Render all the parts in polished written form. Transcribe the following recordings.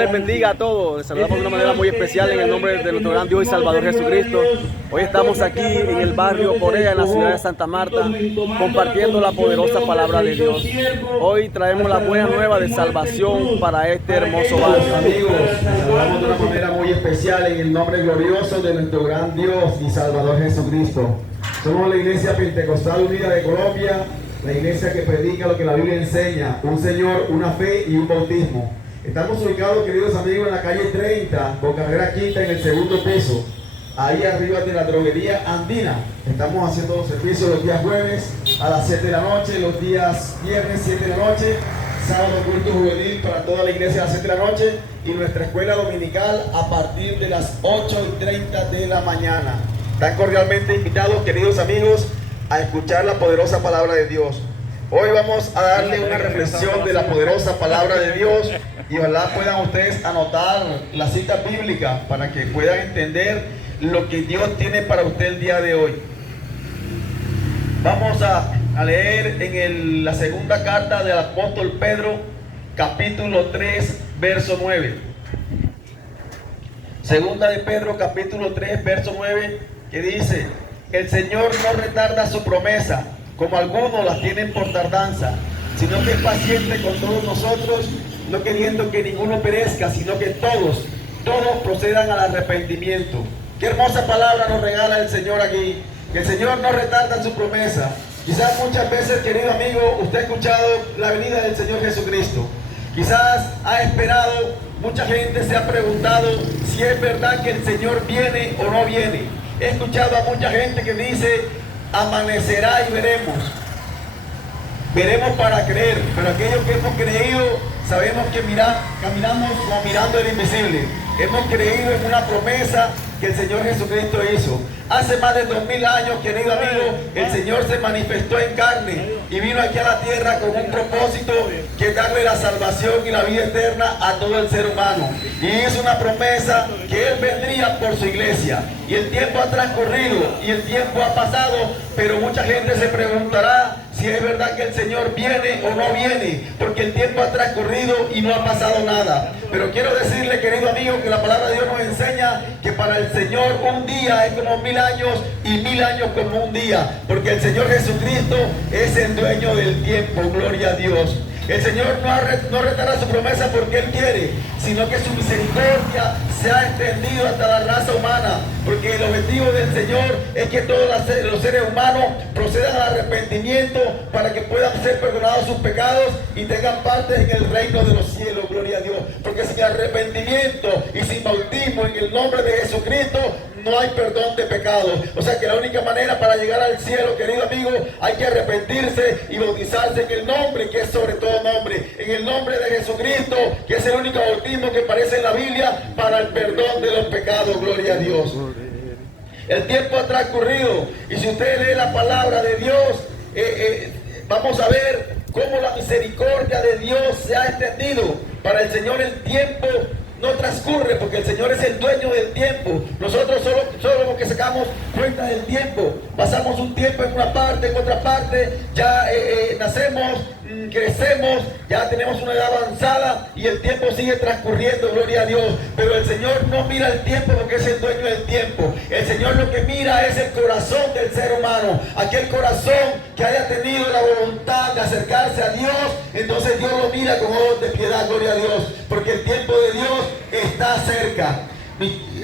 les bendiga a todos. Les saludamos de una manera muy especial en el nombre de nuestro gran Dios y Salvador Jesucristo. Hoy estamos aquí en el barrio Corea, en la ciudad de Santa Marta, compartiendo la poderosa palabra de Dios. Hoy traemos la buena nueva de salvación para este hermoso barrio. Amigos, les saludamos de una manera muy especial en el nombre glorioso de nuestro gran Dios y Salvador Jesucristo. Somos la Iglesia Pentecostal Unida de Colombia, la iglesia que predica lo que la Biblia enseña: un Señor, una fe y un bautismo. Estamos ubicados, queridos amigos, en la calle 30, con carrera quinta, en el segundo piso, ahí arriba de la droguería Andina. Estamos haciendo los servicios los días jueves a las 7 de la noche, los días viernes 7 de la noche, sábado culto juvenil para toda la iglesia a las 7 de la noche, y nuestra escuela dominical a partir de las 8:30 de la mañana. Están cordialmente invitados, queridos amigos, a escuchar la poderosa palabra de Dios. Hoy vamos a darle una reflexión de la poderosa palabra de Dios, y ojalá puedan ustedes anotar la cita bíblica para que puedan entender lo que Dios tiene para usted el día de hoy. Vamos a leer en la segunda carta del apóstol Pedro, capítulo 3, verso 9. Segunda de Pedro, capítulo 3, verso 9, que dice: el Señor no retarda su promesa, como algunos la tienen por tardanza, sino que es paciente con todos nosotros, no queriendo que ninguno perezca, sino que todos procedan al arrepentimiento. Qué hermosa palabra nos regala el Señor aquí, que el Señor no retarda su promesa. Quizás muchas veces, querido amigo, usted ha escuchado la venida del Señor Jesucristo. Quizás ha esperado, mucha gente se ha preguntado si es verdad que el Señor viene o no viene. He escuchado a mucha gente que dice: amanecerá y veremos. Veremos para creer, pero aquellos que hemos creído sabemos que caminamos como mirando el invisible. Hemos creído en una promesa que el Señor Jesucristo hizo. Hace más de 2000 años, querido amigo, el Señor se manifestó en carne y vino aquí a la tierra con un propósito, que es darle la salvación y la vida eterna a todo el ser humano. Y hizo una promesa que Él vendría por su iglesia. Y el tiempo ha transcurrido y el tiempo ha pasado, pero mucha gente se preguntará si es verdad que el Señor viene o no viene, porque el tiempo ha transcurrido y no ha pasado nada. Pero quiero decirle, querido amigo, que la palabra de Dios nos enseña que para el Señor un día es como 1000 años y 1000 años como un día, porque el Señor Jesucristo es el dueño del tiempo. Gloria a Dios. El Señor no retará su promesa porque Él quiere, sino que su misericordia se ha extendido hasta la raza humana, porque el objetivo del Señor es que todos los seres humanos procedan al arrepentimiento para que puedan ser perdonados sus pecados y tengan parte en el reino de los cielos. Gloria a Dios. Porque sin arrepentimiento y sin bautismo en el nombre de Jesucristo no hay perdón de pecados. O sea que la única manera para llegar al cielo, querido amigo, hay que arrepentirse y bautizarse en el nombre que es sobre todo nombre, en el nombre de Jesucristo, que es el único bautismo que aparece en la Biblia para el perdón de los pecados. Gloria a Dios. El tiempo ha transcurrido, y si usted lee la palabra de Dios, vamos a ver cómo la misericordia de Dios se ha extendido. Para el Señor el tiempo no transcurre, porque el Señor es el dueño del tiempo. Nosotros solo los que sacamos cuenta del tiempo. Pasamos un tiempo en una parte, en otra parte, ya nacemos, crecemos, ya tenemos una edad avanzada y el tiempo sigue transcurriendo, gloria a Dios. Pero el Señor no mira el tiempo porque es el dueño del tiempo. El Señor lo que mira es el corazón del ser humano, aquel corazón que haya tenido la voluntad de acercarse a Dios. Entonces Dios lo mira con ojos de piedad, gloria a Dios, porque el tiempo de Dios está cerca.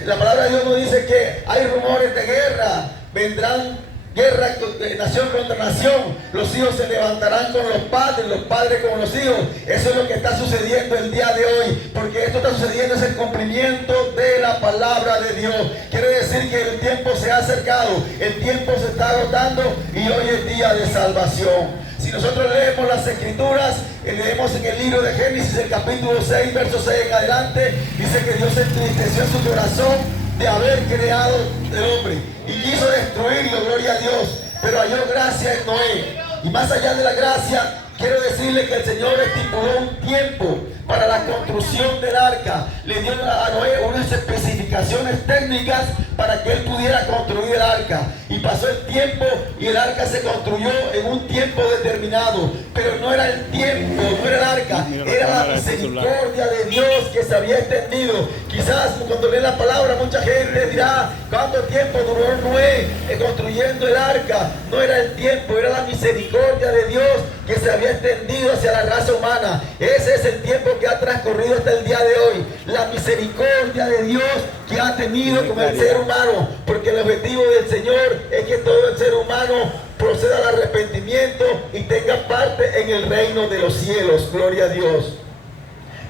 La palabra de Dios nos dice que hay rumores de guerra, vendrán guerra, nación contra nación, los hijos se levantarán con los padres con los hijos. Eso es lo que está sucediendo el día de hoy, porque esto está sucediendo, es el cumplimiento de la palabra de Dios. Quiere decir que el tiempo se ha acercado, el tiempo se está agotando y hoy es día de salvación. Si nosotros leemos las escrituras, leemos en el libro de Génesis, el capítulo 6, verso 6 en adelante, dice que Dios se entristeció en su corazón de haber creado el hombre y quiso destruirlo, gloria a Dios, pero halló gracia en Noé. Y más allá de la gracia, quiero decirle que el Señor estipuló un tiempo para la construcción del arca, le dio a Noé unas especificaciones técnicas para que él pudiera construir el arca. Y pasó el tiempo y el arca se construyó en un tiempo determinado. Pero no era el tiempo, no era el arca, era la misericordia de Dios que se había extendido. Quizás cuando leen la palabra mucha gente dirá, ¿cuánto tiempo duró Noé construyendo el arca? No era el tiempo, era la misericordia de Dios que se había extendido hacia la raza humana. Ese es el tiempo que ha transcurrido hasta el día de hoy. La misericordia de Dios que ha tenido con el ser humano, porque el objetivo del Señor es que todo el ser humano proceda al arrepentimiento y tenga parte en el reino de los cielos. Gloria a Dios.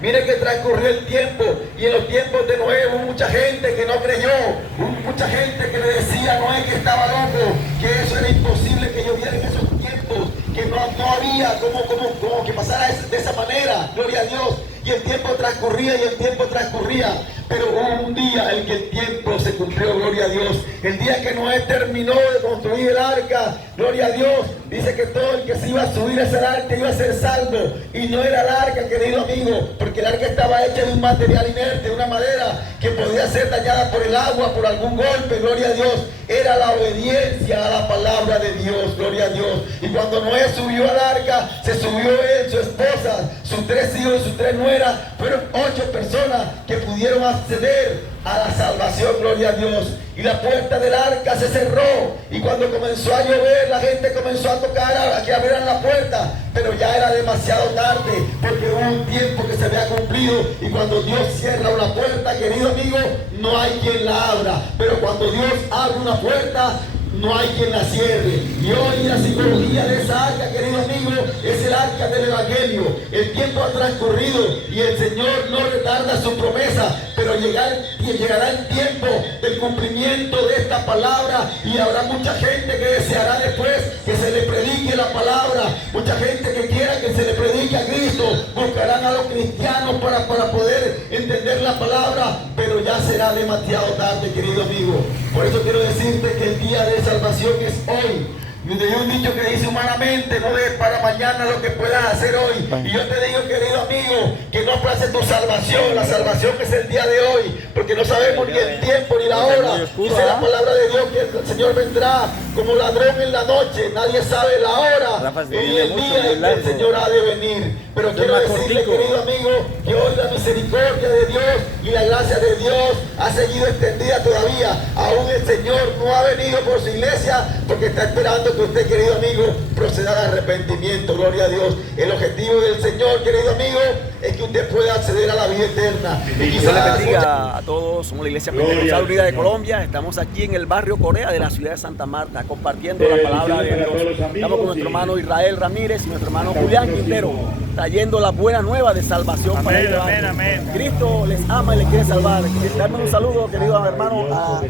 Mire que transcurrió el tiempo y en los tiempos de Noé hubo mucha gente que no creyó, hubo mucha gente que le decía a Noé que estaba loco, que eso era imposible que lloviera en esos tiempos, que no había como que pasara de esa manera. Gloria a Dios. Y el tiempo transcurría y el tiempo transcurría, pero hubo un día en que el tiempo se cumplió, gloria a Dios. El día que Noé terminó de construir el arca, gloria a Dios, dice que todo el que se iba a subir a ese arca iba a ser salvo. Y no era el arca, querido amigo, porque el arca estaba hecha de un material inerte, de una madera que podía ser dañada por el agua, por algún golpe, gloria a Dios. Era la obediencia a la palabra de Dios, gloria a Dios. Y cuando Noé subió al arca, se subió él, su esposa, sus 3 hijos y sus 3 nueras. Fueron 8 personas que pudieron acceder a la salvación, gloria a Dios. Y la puerta del arca se cerró. Y cuando comenzó a llover, la gente comenzó a tocar a que abrieran la puerta. Pero ya era demasiado tarde, porque hubo un tiempo que se había cumplido. Y cuando Dios cierra una puerta, querido amigo, no hay quien la abra. Pero cuando Dios abre una puerta, no hay quien la cierre. Y hoy la simbología de esa arca, querido amigo, es el arca del Evangelio. El tiempo ha transcurrido y el Señor no retarda su promesa, pero llegará el tiempo del cumplimiento de esta palabra y habrá mucha gente que deseará después que se le predique la palabra. Mucha gente que quiera que se le predique a Cristo buscarán a los cristianos para poder entender la palabra, pero ya será demasiado tarde, querido amigo. Por eso quiero decirte que el día de salvación es hoy. Y hay un dicho que dice humanamente, no des para mañana lo que puedas hacer hoy. Y yo te digo, querido amigo, que no aplaces tu salvación. La salvación es el día de hoy, porque no sabemos ni el tiempo ni la hora. Dice la palabra de Dios que el Señor vendrá como ladrón en la noche. Nadie sabe la hora ni el día en que el Señor ha de venir. Pero quiero decirle, querido amigo, que hoy la misericordia de Dios y la gracia de Dios ha seguido extendida todavía. Aún el Señor no ha venido por su iglesia, porque está esperando que usted, querido amigo, proceda al arrepentimiento. Gloria a Dios. El objetivo del Señor, querido amigo, es que usted pueda acceder a la vida eterna. Y Dios les bendiga a todos. Somos la Iglesia Pentecostal Unida de Colombia. Estamos aquí en el barrio Corea de la ciudad de Santa Marta, compartiendo la palabra de Dios. Estamos con nuestro hermano Israel Ramírez y nuestro hermano Julián Quintero, trayendo la buena nueva de salvación para este barrio. Cristo les ama y les quiere salvar. Dame un saludo, querido hermano.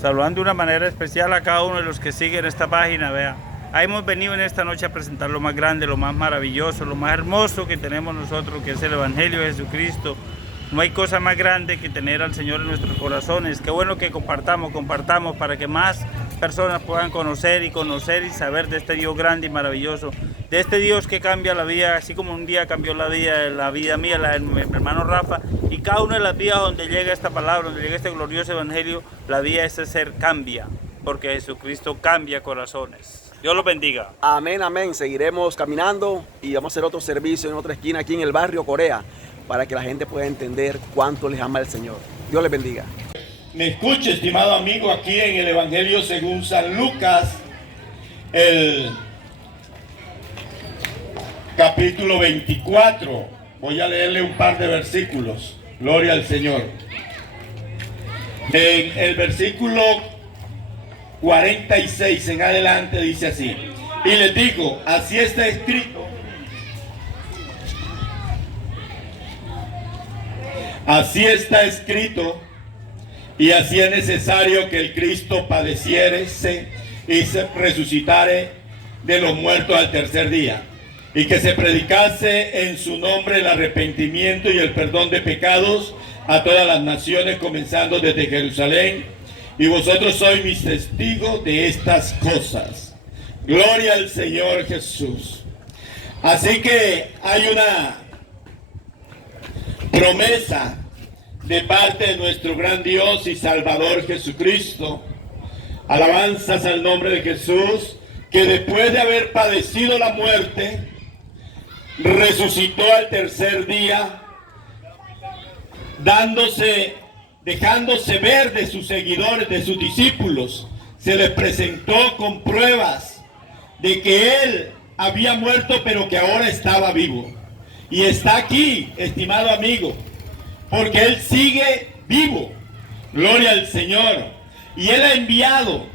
Saludando de una manera especial a cada uno de los que siguen esta página, vea. Hemos venido en esta noche a presentar lo más grande, lo más maravilloso, lo más hermoso que tenemos nosotros, que es el Evangelio de Jesucristo. No hay cosa más grande que tener al Señor en nuestros corazones. Qué bueno que compartamos para que más personas puedan conocer y saber de este Dios grande y maravilloso, de este Dios que cambia la vida, así como un día cambió la vida mía, la de mi hermano Rafa, y cada una de las vidas donde llega esta palabra, donde llega este glorioso Evangelio, la vida de ese ser cambia, porque Jesucristo cambia corazones. Dios los bendiga. Amén, amén. Seguiremos caminando y vamos a hacer otro servicio en otra esquina aquí en el barrio Corea, para que la gente pueda entender cuánto les ama el Señor. Dios les bendiga. Me escuche, estimado amigo, aquí en el Evangelio según San Lucas, el capítulo 24. Voy a leerle un par de versículos. Gloria al Señor. En el versículo 46 en adelante dice así: y les digo, así está escrito. Así está escrito, y así es necesario que el Cristo padeciese y se resucitare de los muertos al tercer día, y que se predicase en su nombre el arrepentimiento y el perdón de pecados a todas las naciones, comenzando desde Jerusalén, y vosotros sois mis testigos de estas cosas. Gloria al Señor Jesús. Así que hay promesa de parte de nuestro gran Dios y Salvador Jesucristo. Alabanzas al nombre de Jesús, que después de haber padecido la muerte, resucitó al tercer día, dejándose ver de sus seguidores, de sus discípulos. Se les presentó con pruebas de que Él había muerto, pero que ahora estaba vivo. Y está aquí, estimado amigo, porque Él sigue vivo. Gloria al Señor. Y Él ha enviado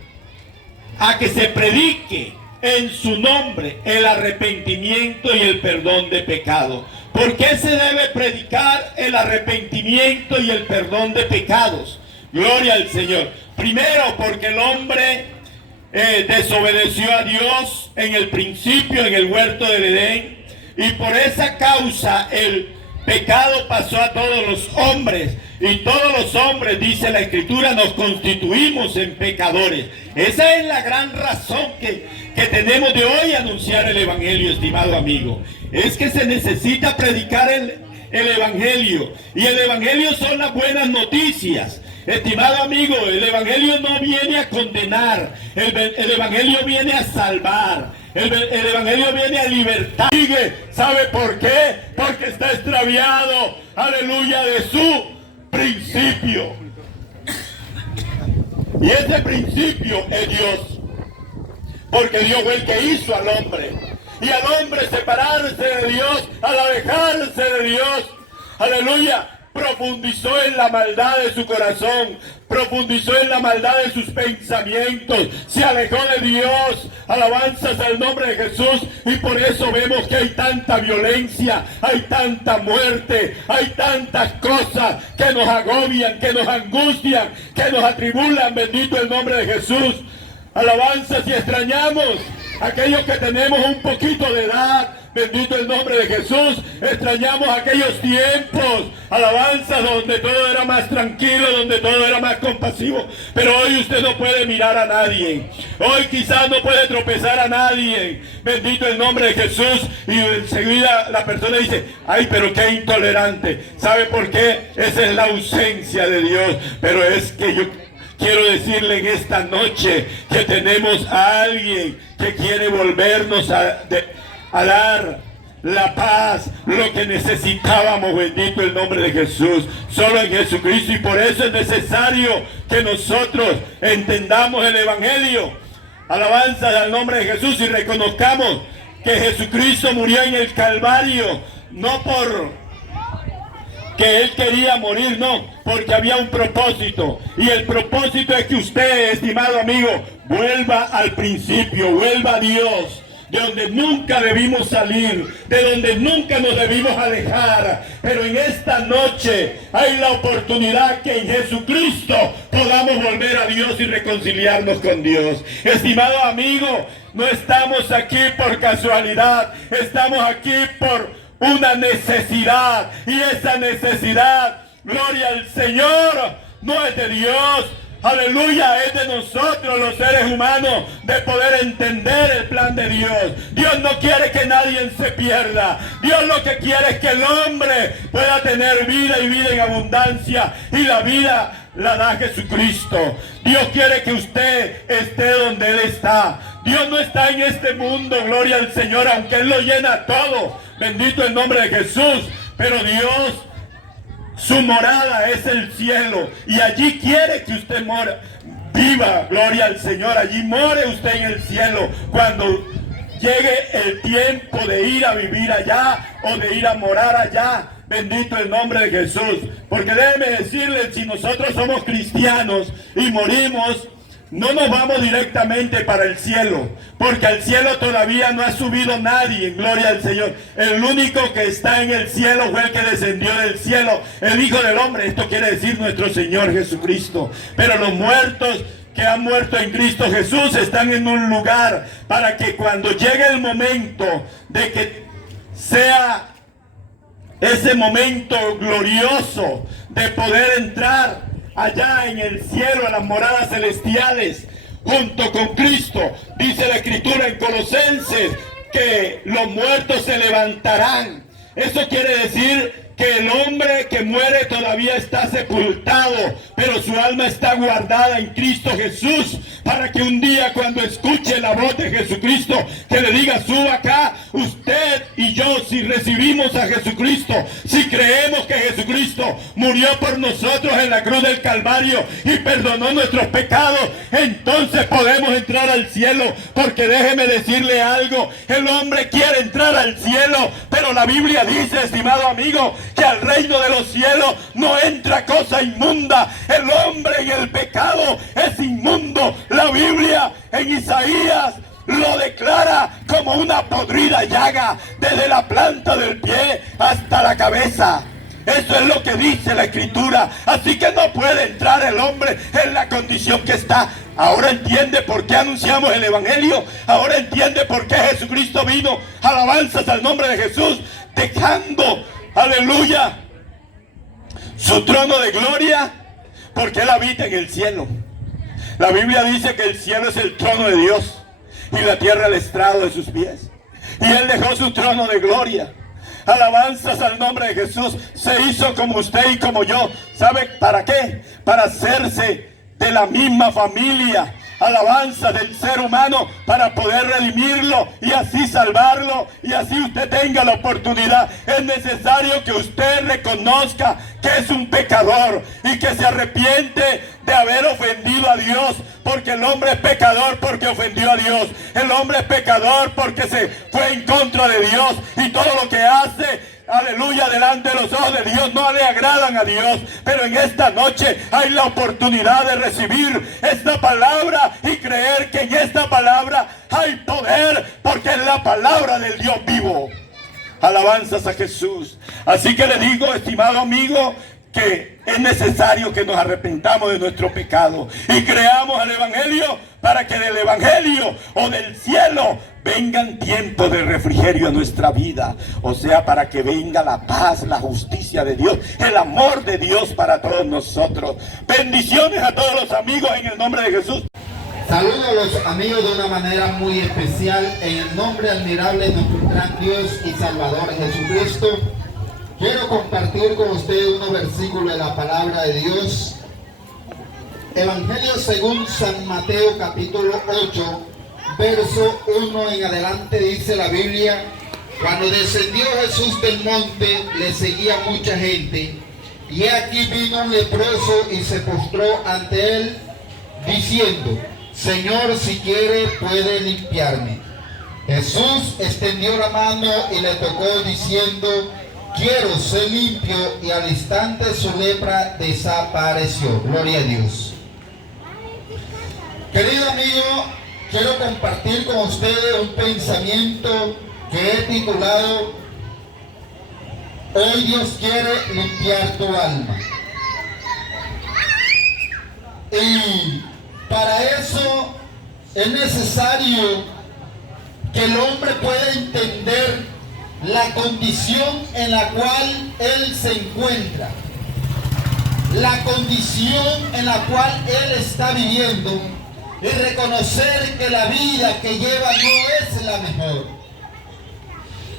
a que se predique en su nombre el arrepentimiento y el perdón de pecado. ¿Por qué se debe predicar el arrepentimiento y el perdón de pecados? Gloria al Señor. Primero, porque el hombre desobedeció a Dios en el principio, en el huerto del Edén, y por esa causa el pecado pasó a todos los hombres, y todos los hombres, dice la Escritura, nos constituimos en pecadores. Esa es la gran razón que tenemos de hoy anunciar el Evangelio, estimado amigo. Es que se necesita predicar el Evangelio, y el Evangelio son las buenas noticias. Estimado amigo, el Evangelio no viene a condenar, el Evangelio viene a salvar, el Evangelio viene a libertar. ¿Sabe por qué? Porque está extraviado, aleluya, de su principio. Y ese principio es Dios, porque Dios fue el que hizo al hombre. Y al hombre separarse de Dios, al alejarse de Dios, aleluya, profundizó en la maldad de su corazón, profundizó en la maldad de sus pensamientos, se alejó de Dios. Alabanzas al nombre de Jesús. Y por eso vemos que hay tanta violencia, hay tanta muerte, hay tantas cosas que nos agobian, que nos angustian, que nos atribulan. Bendito el nombre de Jesús. Alabanzas, y extrañamos aquellos que tenemos un poquito de edad. Bendito el nombre de Jesús. Extrañamos aquellos tiempos, alabanzas, donde todo era más tranquilo, donde todo era más compasivo. Pero hoy usted no puede mirar a nadie. Hoy quizás no puede tropezar a nadie. Bendito el nombre de Jesús. Y enseguida la persona dice: ay, pero qué intolerante. ¿Sabe por qué? Esa es la ausencia de Dios. Pero es que yo quiero decirle en esta noche que tenemos a alguien que quiere volvernos a dar la paz, lo que necesitábamos. Bendito el nombre de Jesús, solo en Jesucristo. Y por eso es necesario que nosotros entendamos el Evangelio. Alabanzas al nombre de Jesús, y reconozcamos que Jesucristo murió en el Calvario, no por que Él quería morir, no, porque había un propósito. Y el propósito es que usted, estimado amigo, vuelva al principio, vuelva a Dios, de donde nunca debimos salir, de donde nunca nos debimos alejar. Pero en esta noche hay la oportunidad que en Jesucristo podamos volver a Dios y reconciliarnos con Dios. Estimado amigo, no estamos aquí por casualidad, estamos aquí por una necesidad. Y esa necesidad, gloria al Señor, no es de Dios. Aleluya, es de nosotros los seres humanos de poder entender el plan de Dios. Dios no quiere que nadie se pierda. Dios lo que quiere es que el hombre pueda tener vida y vida en abundancia. Y la vida la da Jesucristo. Dios quiere que usted esté donde Él está. Dios no está en este mundo, gloria al Señor, aunque Él lo llena todo. Bendito el nombre de Jesús. Pero Dios, su morada es el cielo, y allí quiere que usted mora, viva, gloria al Señor. Allí more usted en el cielo cuando llegue el tiempo de ir a vivir allá o de ir a morar allá. Bendito el nombre de Jesús. Porque déjeme decirle, si nosotros somos cristianos y morimos, no nos vamos directamente para el cielo, porque al cielo todavía no ha subido nadie, gloria al Señor. El único que está en el cielo fue el que descendió del cielo, el Hijo del Hombre. Esto quiere decir nuestro Señor Jesucristo. Pero los muertos que han muerto en Cristo Jesús están en un lugar para que cuando llegue el momento de que sea ese momento glorioso de poder entrar allá en el cielo, a las moradas celestiales, junto con Cristo, dice la Escritura en Colosenses, que los muertos se levantarán. Eso quiere decir que el hombre que muere todavía está sepultado, pero su alma está guardada en Cristo Jesús, para que un día cuando escuche la voz de Jesucristo, que le diga: suba acá. Usted y yo, si recibimos a Jesucristo, si creemos que Jesucristo murió por nosotros en la cruz del Calvario y perdonó nuestros pecados, entonces podemos entrar al cielo. Porque déjeme decirle algo: el hombre quiere entrar al cielo, pero la Biblia dice, estimado amigo, que al reino de los cielos no entra cosa inmunda. El hombre en el pecado es inmundo. La Biblia en Isaías lo declara como una podrida llaga, desde la planta del pie hasta la cabeza. Eso es lo que dice la Escritura. Así que no puede entrar el hombre en la condición que está. Ahora entiende por qué anunciamos el Evangelio. Ahora entiende por qué Jesucristo vino. Alabanzas al nombre de Jesús, dejando, aleluya, su trono de gloria, porque Él habita en el cielo. La Biblia dice que el cielo es el trono de Dios y la tierra el estrado de sus pies. Y Él dejó su trono de gloria. Alabanzas al nombre de Jesús. Se hizo como usted y como yo. ¿Sabe para qué? Para hacerse de la misma familia. Alabanza del ser humano, para poder redimirlo y así salvarlo, y así usted tenga la oportunidad. Es necesario que usted reconozca que es un pecador y que se arrepiente de haber ofendido a Dios, porque el hombre es pecador porque ofendió a Dios. El hombre es pecador porque se fue en contra de Dios, y todo lo que hace, aleluya, delante de los ojos de Dios, no le agradan a Dios. Pero en esta noche hay la oportunidad de recibir esta palabra y creer que en esta palabra hay poder, porque es la palabra del Dios vivo. Alabanzas a Jesús. Así que le digo, estimado amigo, que es necesario que nos arrepentamos de nuestro pecado y creamos al Evangelio, para que del Evangelio o del cielo vengan tiempos de refrigerio a nuestra vida. O sea, para que venga la paz, la justicia de Dios, el amor de Dios para todos nosotros. Bendiciones a todos los amigos en el nombre de Jesús. Saludo a los amigos de una manera muy especial en el nombre admirable de nuestro gran Dios y Salvador Jesucristo. Quiero compartir con ustedes unos versículos de la palabra de Dios. Evangelio según San Mateo capítulo 8, verso 1 en adelante, dice la Biblia: cuando descendió Jesús del monte, le seguía mucha gente, y aquí vino un leproso y se postró ante él, diciendo: Señor, si quiere, puede limpiarme. Jesús extendió la mano y le tocó, diciendo: quiero ser limpio, y al instante su lepra desapareció. Gloria a Dios. Querido amigo, quiero compartir con ustedes un pensamiento que he titulado: hoy Dios quiere limpiar tu alma. Y para eso es necesario que el hombre pueda entender la condición en la cual él se encuentra, la condición en la cual él está viviendo, y reconocer que la vida que lleva no es la mejor,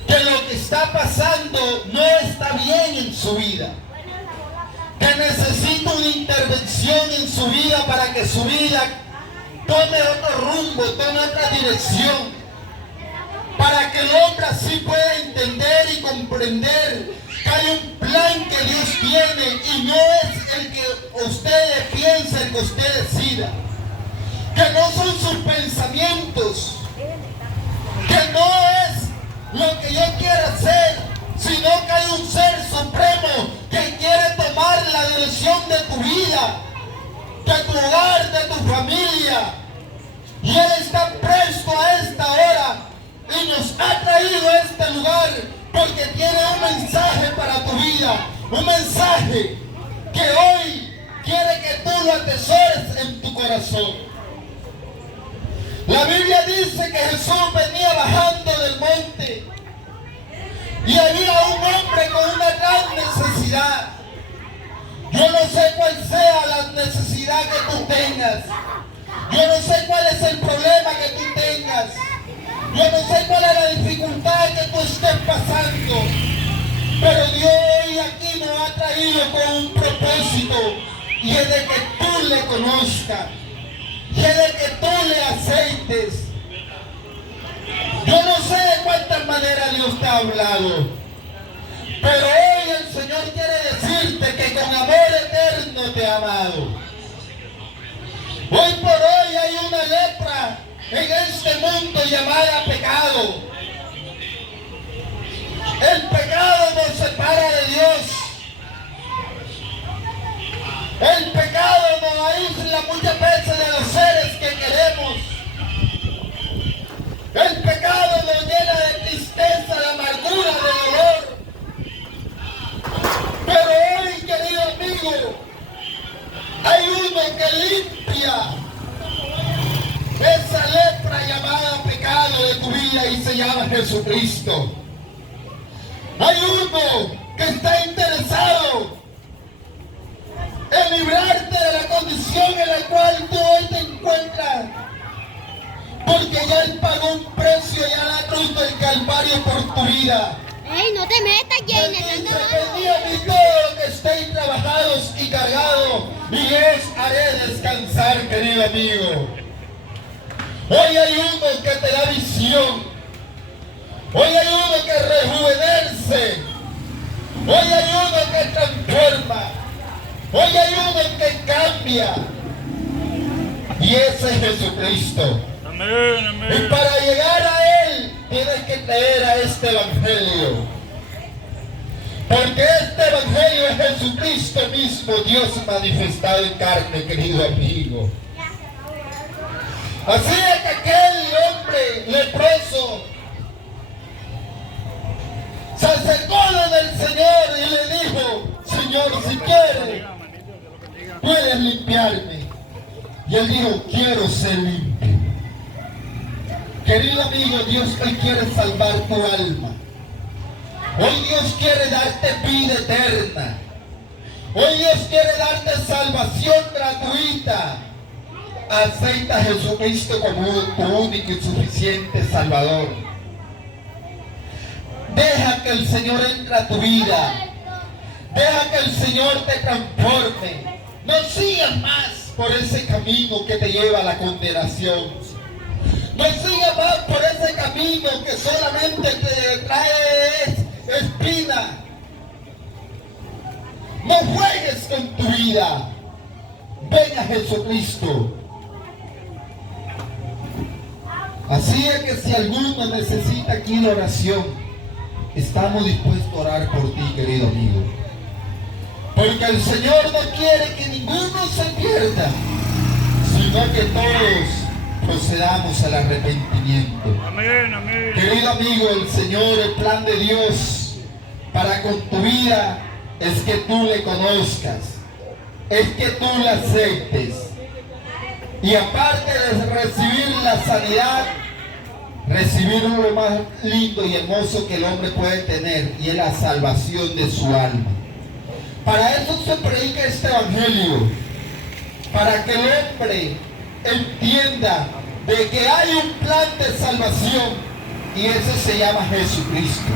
que lo que está pasando no está bien en su vida, que necesita una intervención en su vida para que su vida tome otro rumbo, tome otra dirección, para que el hombre así pueda entender y comprender que hay un plan que Dios tiene, y no es el que usted piensa, el que usted decida, que no son sus pensamientos, que no es lo que yo quiero hacer, sino que hay un ser supremo que quiere tomar la dirección de tu vida, de tu hogar, de tu familia, y Él está presto a esta hora y nos ha traído a este lugar porque tiene un mensaje para tu vida, un mensaje que hoy quiere que tú lo atesores en tu corazón. La Biblia dice que Jesús venía bajando del monte y había un hombre con una gran necesidad. Yo no sé cuál sea la necesidad que tú tengas. Yo no sé cuál es el problema que tú tengas. Yo no sé cuál es la dificultad que tú estés pasando. Pero Dios hoy aquí nos ha traído con un propósito, y es de que tú le conozcas, y es de que tú le aceites. Yo no sé de cuántas maneras Dios te ha hablado, pero hoy el Señor quiere decirte que con amor eterno te ha amado. Hoy por hoy hay una lepra en este mundo llamada pecado. El pecado nos separa de Dios. El pecado nos aísla muchas veces de los seres que queremos. El pecado nos llena de tristeza, de amargura, de dolor. Pero hoy, querido amigo, hay uno que limpia esa lepra llamada pecado de tu vida y se llama Jesucristo. Hay uno que está interesado en librarte de la condición en la cual tú hoy te encuentras, porque ya Él pagó un precio ya en la cruz del Calvario por tu vida. ¡Ey, no te metas, Jane! Venid a mí todos los que estéis trabajados y cargados, y les haré descansar, querido amigo. Hoy hay uno que te da visión. Hoy hay uno que rejuvenece. Hoy hay uno que transforma. Hoy hay uno que cambia. Y ese es Jesucristo. Amén, amén. Y para llegar a Él, tienes que creer a este Evangelio. Porque este Evangelio es Jesucristo mismo, Dios manifestado en carne, querido amigo. Así es que aquel hombre leproso se acercó del Señor y le dijo: Señor, si quieres, puedes limpiarme. Y él dijo: quiero ser limpio. Querido amigo, Dios hoy quiere salvar tu alma. Hoy Dios quiere darte vida eterna. Hoy Dios quiere darte salvación gratuita. Acepta a Jesucristo como tu único y suficiente Salvador. Deja que el Señor entre a tu vida. Deja que el Señor te transforme. No sigas más por ese camino que te lleva a la condenación. No sigas más por ese camino que solamente te trae espina. No juegues con tu vida. Ven a Jesucristo. Así es que si alguno necesita aquí la oración, estamos dispuestos a orar por ti, querido amigo. Porque el Señor no quiere que ninguno se pierda, sino que todos procedamos al arrepentimiento. Amén, amén. Querido amigo, el Señor, el plan de Dios para con tu vida es que tú le conozcas, es que tú le aceptes. Y aparte de recibir la sanidad, recibir lo más lindo y hermoso que el hombre puede tener, y es la salvación de su alma. Para eso se predica este evangelio, para que el hombre entienda de que hay un plan de salvación, y ese se llama Jesucristo.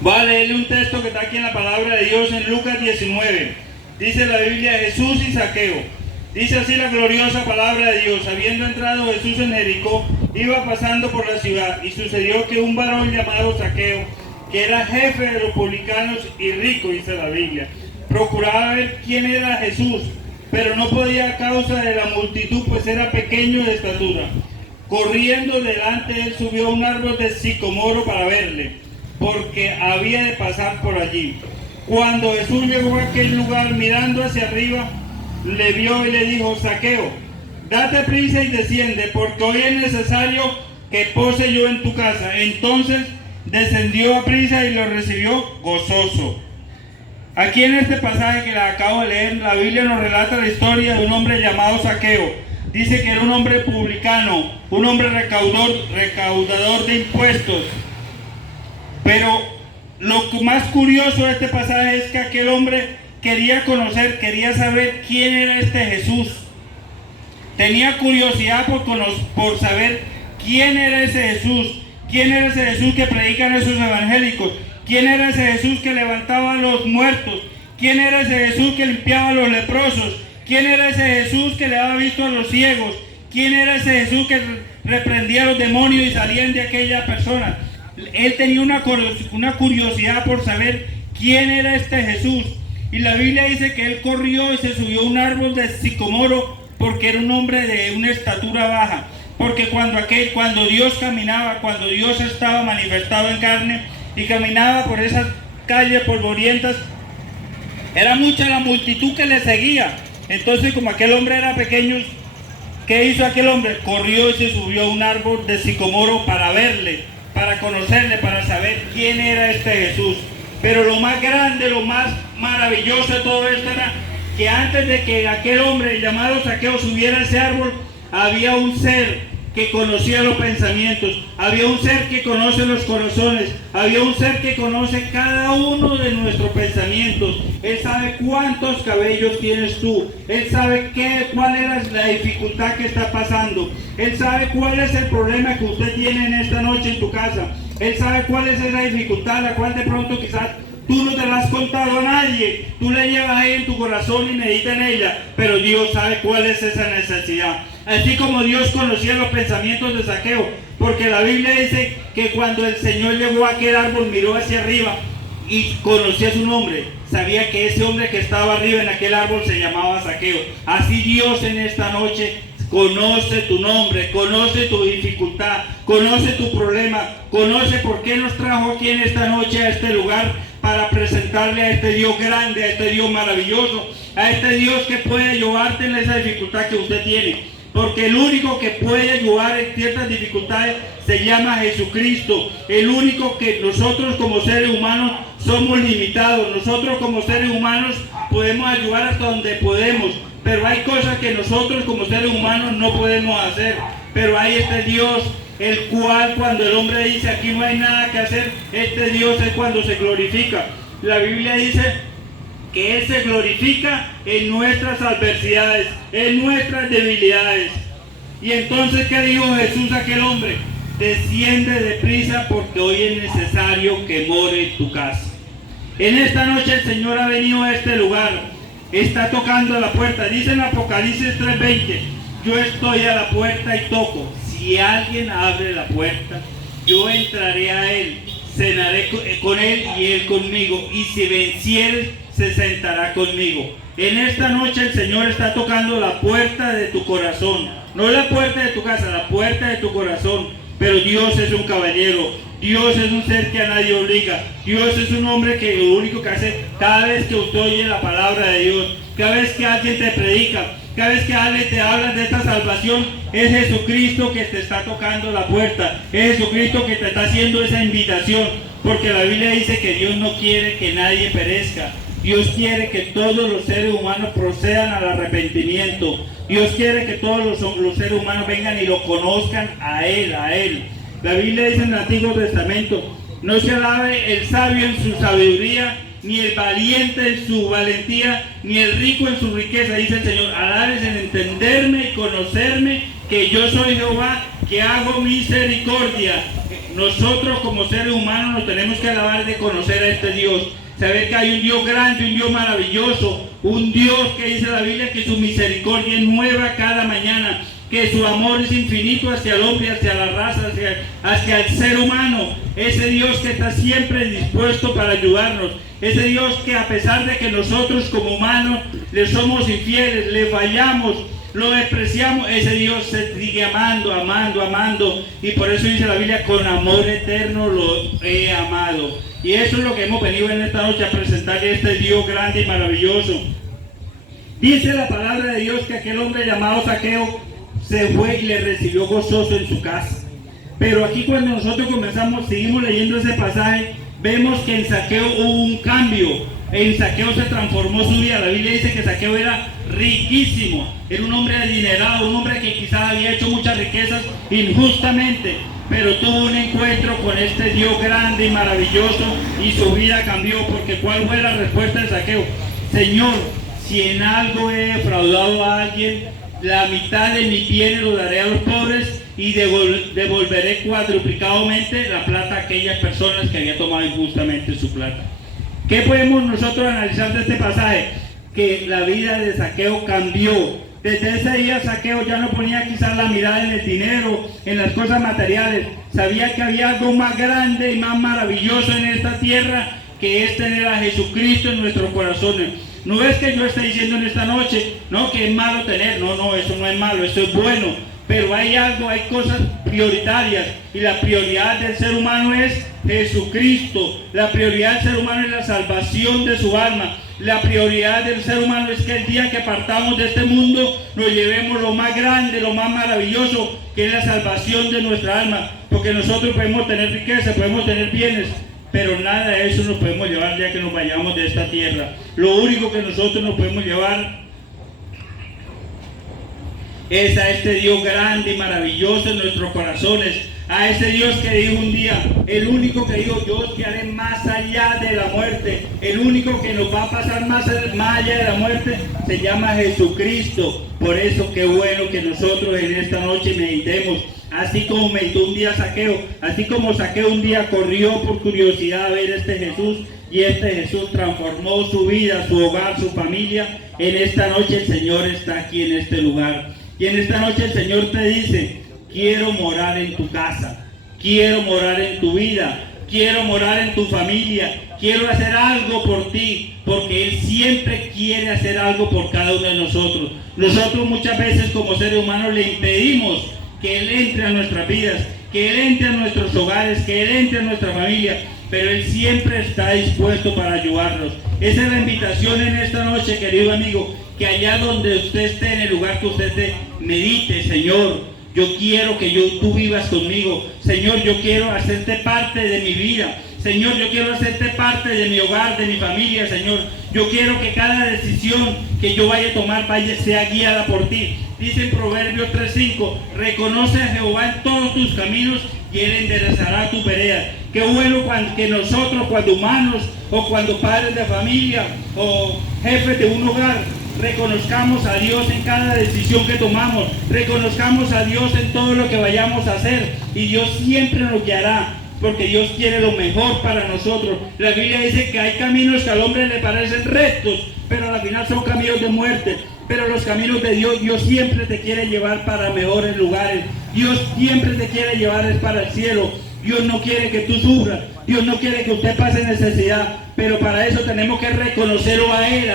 Voy a leerle un texto que está aquí en la palabra de Dios en Lucas 19. Dice la Biblia: Jesús y Zaqueo. Dice así la gloriosa palabra de Dios: habiendo entrado Jesús en Jericó, iba pasando por la ciudad, y sucedió que un varón llamado Zaqueo, que era jefe de los publicanos y rico, dice la Biblia, procuraba ver quién era Jesús, pero no podía a causa de la multitud, pues era pequeño de estatura. Corriendo delante de él, subió a un árbol de sicomoro para verle, porque había de pasar por allí. Cuando Jesús llegó a aquel lugar, mirando hacia arriba, le vio y le dijo: Zaqueo, date prisa y desciende, porque hoy es necesario que pose yo en tu casa. Entonces descendió a prisa y lo recibió gozoso. Aquí en este pasaje que le acabo de leer, la Biblia nos relata la historia de un hombre llamado Zaqueo. Dice que era un hombre publicano, un hombre recaudador de impuestos. Pero lo más curioso de este pasaje es que aquel hombre quería conocer, quería saber quién era este Jesús. Tenía curiosidad por saber quién era ese Jesús. ¿Quién era ese Jesús que predican esos evangélicos? ¿Quién era ese Jesús que levantaba a los muertos? ¿Quién era ese Jesús que limpiaba a los leprosos? ¿Quién era ese Jesús que le daba visto a los ciegos? ¿Quién era ese Jesús que reprendía a los demonios y salían de aquella persona? Él tenía una curiosidad por saber quién era este Jesús. Y la Biblia dice que él corrió y se subió a un árbol de sicomoro porque era un hombre de una estatura baja. Porque cuando Dios caminaba, cuando Dios estaba manifestado en carne y caminaba por esas calles polvorientas, era mucha la multitud que le seguía. Entonces, como aquel hombre era pequeño, ¿qué hizo aquel hombre? Corrió y se subió a un árbol de sicomoro para verle, para conocerle, para saber quién era este Jesús. Pero lo más grande, lo más maravilloso de todo esto era que antes de que aquel hombre llamado Zaqueo subiera a ese árbol, había un ser que conocía los pensamientos, había un ser que conoce los corazones, había un ser que conoce cada uno de nuestros pensamientos. Él sabe cuántos cabellos tienes tú, Él sabe cuál es la dificultad que está pasando, Él sabe cuál es el problema que usted tiene en esta noche en tu casa, Él sabe cuál es esa dificultad, la cual de pronto quizás tú no te la has contado a nadie, tú la llevas ahí en tu corazón y meditas en ella, pero Dios sabe cuál es esa necesidad. Así como Dios conocía los pensamientos de Zaqueo, porque la Biblia dice que cuando el Señor llegó a aquel árbol, miró hacia arriba y conocía su nombre, sabía que ese hombre que estaba arriba en aquel árbol se llamaba Zaqueo. Así Dios en esta noche conoce tu nombre, conoce tu dificultad, conoce tu problema, conoce por qué nos trajo aquí en esta noche a este lugar, para presentarle a este Dios grande, a este Dios maravilloso, a este Dios que puede ayudarte en esa dificultad que usted tiene. Porque el único que puede ayudar en ciertas dificultades se llama Jesucristo. El único que nosotros como seres humanos somos limitados. Nosotros como seres humanos podemos ayudar hasta donde podemos. Pero hay cosas que nosotros como seres humanos no podemos hacer. Pero hay este Dios, el cual cuando el hombre dice aquí no hay nada que hacer, este Dios es cuando se glorifica. La Biblia dice que Él se glorifica en nuestras adversidades, en nuestras debilidades. Y entonces, ¿qué dijo Jesús a aquel hombre? Desciende deprisa porque hoy es necesario que more en tu casa. En esta noche el Señor ha venido a este lugar, está tocando a la puerta. Dice en Apocalipsis 3:20, yo estoy a la puerta y toco. Si alguien abre la puerta, yo entraré a él, cenaré con él y él conmigo, y si venciere, se sentará conmigo. En esta noche el Señor está tocando la puerta de tu corazón, no la puerta de tu casa, la puerta de tu corazón. Pero Dios es un caballero, Dios es un ser que a nadie obliga, Dios es un hombre que lo único que hace cada vez que usted oye la palabra de Dios, cada vez que alguien te predica, cada vez que alguien te habla de esta salvación, es Jesucristo que te está tocando la puerta, es Jesucristo que te está haciendo esa invitación, porque la Biblia dice que Dios no quiere que nadie perezca. Dios quiere que todos los seres humanos procedan al arrepentimiento. Dios quiere que todos los seres humanos vengan y lo conozcan a Él, a Él. La Biblia dice en el Antiguo Testamento, no se alabe el sabio en su sabiduría, ni el valiente en su valentía, ni el rico en su riqueza, dice el Señor. Alabes en entenderme y conocerme, que yo soy Jehová, que hago misericordia. Nosotros como seres humanos nos tenemos que alabar de conocer a este Dios. Saber que hay un Dios grande, un Dios maravilloso, un Dios que dice la Biblia que su misericordia es nueva cada mañana, que su amor es infinito hacia el hombre, hacia la raza, hacia el ser humano. Ese Dios que está siempre dispuesto para ayudarnos. Ese Dios que a pesar de que nosotros como humanos le somos infieles, le fallamos, lo despreciamos, ese Dios se sigue amando, amando, amando. Y por eso dice la Biblia, con amor eterno lo he amado. Y eso es lo que hemos venido en esta noche a presentarle a este Dios grande y maravilloso. Dice la palabra de Dios que aquel hombre llamado Zaqueo se fue y le recibió gozoso en su casa. Pero aquí cuando nosotros seguimos leyendo ese pasaje, vemos que en Zaqueo hubo un cambio. En Zaqueo se transformó su vida. La Biblia dice que Zaqueo era riquísimo, era un hombre adinerado, un hombre que quizás había hecho muchas riquezas injustamente, pero tuvo un encuentro con este Dios grande y maravilloso y su vida cambió. Porque ¿cuál fue la respuesta de Zaqueo? Señor, si en algo he defraudado a alguien, la mitad de mis bienes lo daré a los pobres, y devolveré cuadruplicadamente la plata a aquellas personas que habían tomado injustamente su plata. ¿Qué podemos nosotros analizar de este pasaje? Que la vida de Zaqueo cambió. Desde ese día Zaqueo ya no ponía quizás la mirada en el dinero, en las cosas materiales. Sabía que había algo más grande y más maravilloso en esta tierra, que es tener a Jesucristo en nuestros corazones. No es que yo esté diciendo en esta noche, no, que es malo tener, no, eso no es malo, eso es bueno. Pero hay algo, hay cosas prioritarias, y la prioridad del ser humano es Jesucristo. La prioridad del ser humano es la salvación de su alma. La prioridad del ser humano es que el día que partamos de este mundo nos llevemos lo más grande, lo más maravilloso, que es la salvación de nuestra alma. Porque nosotros podemos tener riqueza, podemos tener bienes, pero nada de eso nos podemos llevar ya que nos vayamos de esta tierra. Lo único que nosotros nos podemos llevar es a este Dios grande y maravilloso en nuestros corazones, a ese Dios que dijo un día, el único que dijo, yo te haré más allá de la muerte, el único que nos va a pasar más allá de la muerte, se llama Jesucristo. Por eso qué bueno que nosotros en esta noche meditemos, así como meditó un día Zaqueo, así como Zaqueo un día corrió por curiosidad a ver este Jesús, y este Jesús transformó su vida, su hogar, su familia. En esta noche el Señor está aquí en este lugar. Y en esta noche el Señor te dice, quiero morar en tu casa, quiero morar en tu vida, quiero morar en tu familia, quiero hacer algo por ti, porque Él siempre quiere hacer algo por cada uno de nosotros. Nosotros muchas veces como seres humanos le impedimos que Él entre a nuestras vidas, que Él entre a nuestros hogares, que Él entre a nuestra familia, pero Él siempre está dispuesto para ayudarnos. Esa es la invitación en esta noche, querido amigo, que allá donde usted esté, en el lugar que usted esté, medite, Señor, yo quiero que tú vivas conmigo. Señor, yo quiero hacerte parte de mi vida. Señor, yo quiero hacerte parte de mi hogar, de mi familia, Señor. Yo quiero que cada decisión que yo vaya a tomar sea guiada por ti. Dice en Proverbios 3:5, reconoce a Jehová en todos tus caminos y Él enderezará tu vereda. Qué bueno que nosotros, cuando humanos o cuando padres de familia o jefes de un hogar, reconozcamos a Dios en cada decisión que tomamos, reconozcamos a Dios en todo lo que vayamos a hacer, y Dios siempre nos guiará, porque Dios quiere lo mejor para nosotros. La Biblia dice que hay caminos que al hombre le parecen rectos, pero al final son caminos de muerte. Pero los caminos de Dios, Dios siempre te quiere llevar para mejores lugares. Dios siempre te quiere llevar para el cielo. Dios no quiere que tú sufras, Dios no quiere que usted pase necesidad, pero para eso tenemos que reconocerlo a Él,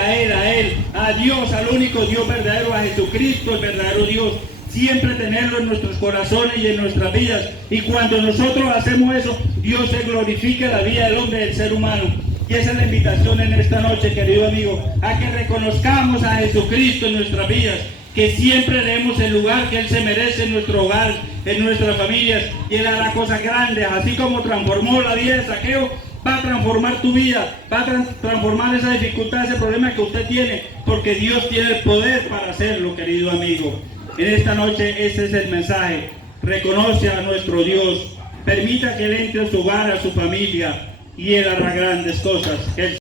a Dios, al único Dios verdadero, a Jesucristo, el verdadero Dios. Siempre tenerlo en nuestros corazones y en nuestras vidas. Y cuando nosotros hacemos eso, Dios se glorifica en la vida del hombre, del ser humano. Y esa es la invitación en esta noche, querido amigo, a que reconozcamos a Jesucristo en nuestras vidas, que siempre le demos el lugar que Él se merece en nuestro hogar, en nuestras familias, y Él hará cosas grandes. Así como transformó la vida de Zaqueo, va a transformar tu vida, va a transformar esa dificultad, ese problema que usted tiene, porque Dios tiene el poder para hacerlo, querido amigo. En esta noche ese es el mensaje. Reconoce a nuestro Dios, permita que Él entre a su hogar, a su familia, y Él hará grandes cosas.